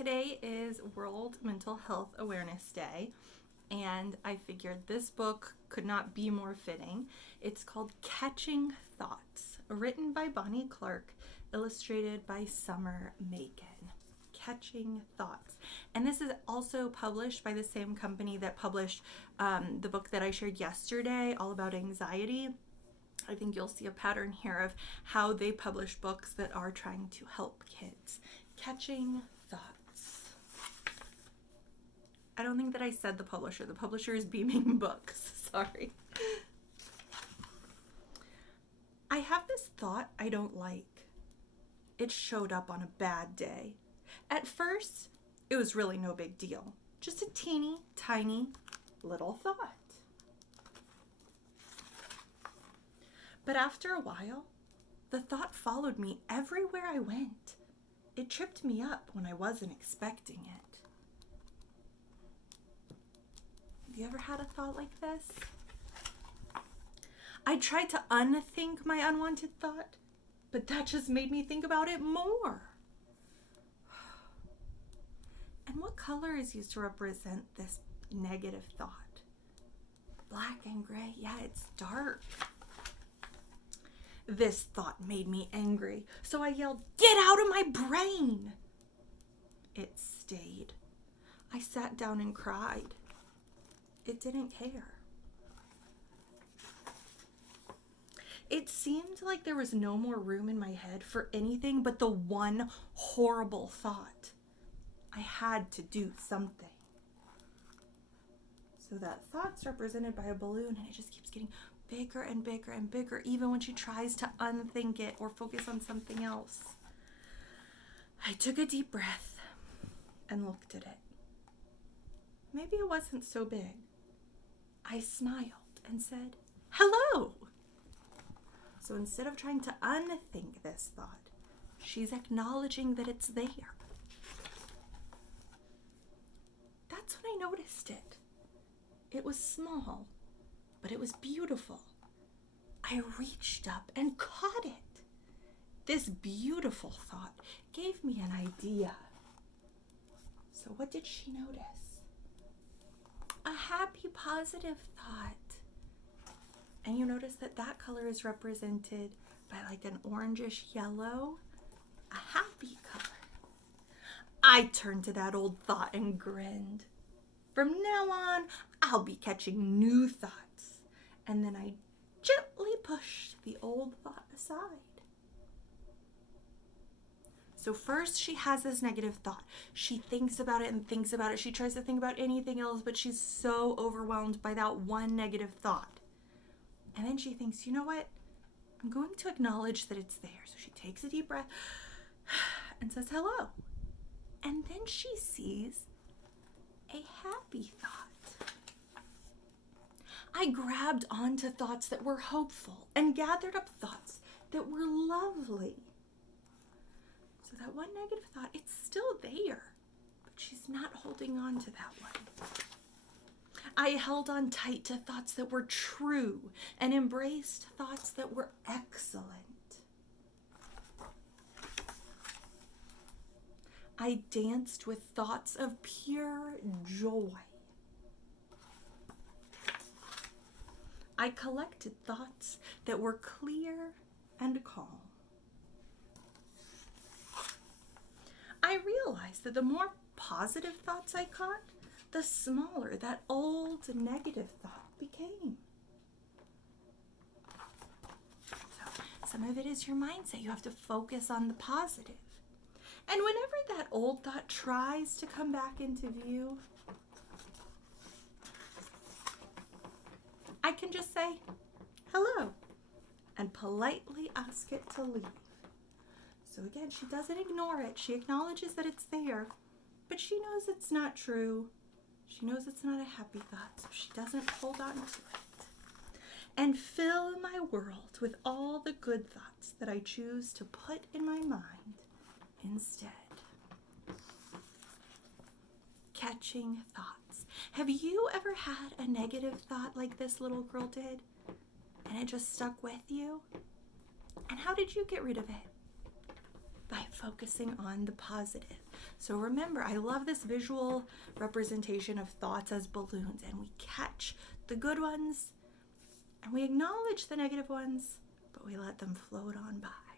Today is World Mental Health Awareness Day, and I figured this book could not be more fitting. It's called Catching Thoughts, written by Bonnie Clark, illustrated by Summer Macon. Catching Thoughts. And this is also published by the same company that published the book that I shared yesterday, all about anxiety. I think you'll see a pattern here of how they publish books that are trying to help kids. Catching Thoughts. I don't think that I said the publisher. The publisher is Beaming Books. Sorry. I have this thought I don't like. It showed up on a bad day. At first, it was really no big deal. Just a teeny, tiny little thought. But after a while, the thought followed me everywhere I went. It tripped me up when I wasn't expecting it. Have you ever had a thought like this? I tried to unthink my unwanted thought, but that just made me think about it more. And what color is used to represent this negative thought? Black and gray. Yeah, it's dark. This thought made me angry, so I yelled, "Get out of my brain!" It stayed. I sat down and cried. It didn't care. It seemed like there was no more room in my head for anything but the one horrible thought. I had to do something. So that thought's represented by a balloon, and it just keeps getting bigger and bigger and bigger, even when she tries to unthink it or focus on something else. I took a deep breath and looked at it. Maybe it wasn't so big. I smiled and said, "Hello." So instead of trying to unthink this thought, she's acknowledging that it's there. That's when I noticed it. It was small, but it was beautiful. I reached up and caught it. This beautiful thought gave me an idea. So what did she notice? A happy, positive thought. And you notice that that color is represented by like an orangish yellow, a happy color. I turned to that old thought and grinned. From now on, I'll be catching new thoughts. And then I gently pushed the old thought aside. So first she has this negative thought. She thinks about it and thinks about it. She tries to think about anything else, but she's so overwhelmed by that one negative thought. And then she thinks, you know what? I'm going to acknowledge that it's there. So she takes a deep breath and says hello. And then she sees a happy thought. I grabbed onto thoughts that were hopeful and gathered up thoughts that were lovely. So that one negative thought, it's still there, but she's not holding on to that one. I held on tight to thoughts that were true and embraced thoughts that were excellent. I danced with thoughts of pure joy. I collected thoughts that were clear and calm. I realized that the more positive thoughts I caught, the smaller that old negative thought became. So some of it is your mindset. You have to focus on the positive. And whenever that old thought tries to come back into view, I can just say, hello, and politely ask it to leave. So again, she doesn't ignore it. She acknowledges that it's there, but she knows it's not true. She knows it's not a happy thought, so she doesn't hold on to it. And fill my world with all the good thoughts that I choose to put in my mind instead. Catching thoughts. Have you ever had a negative thought like this little girl did, and it just stuck with you? And how did you get rid of it? By focusing on the positive. So remember, I love this visual representation of thoughts as balloons, and we catch the good ones and we acknowledge the negative ones, but we let them float on by.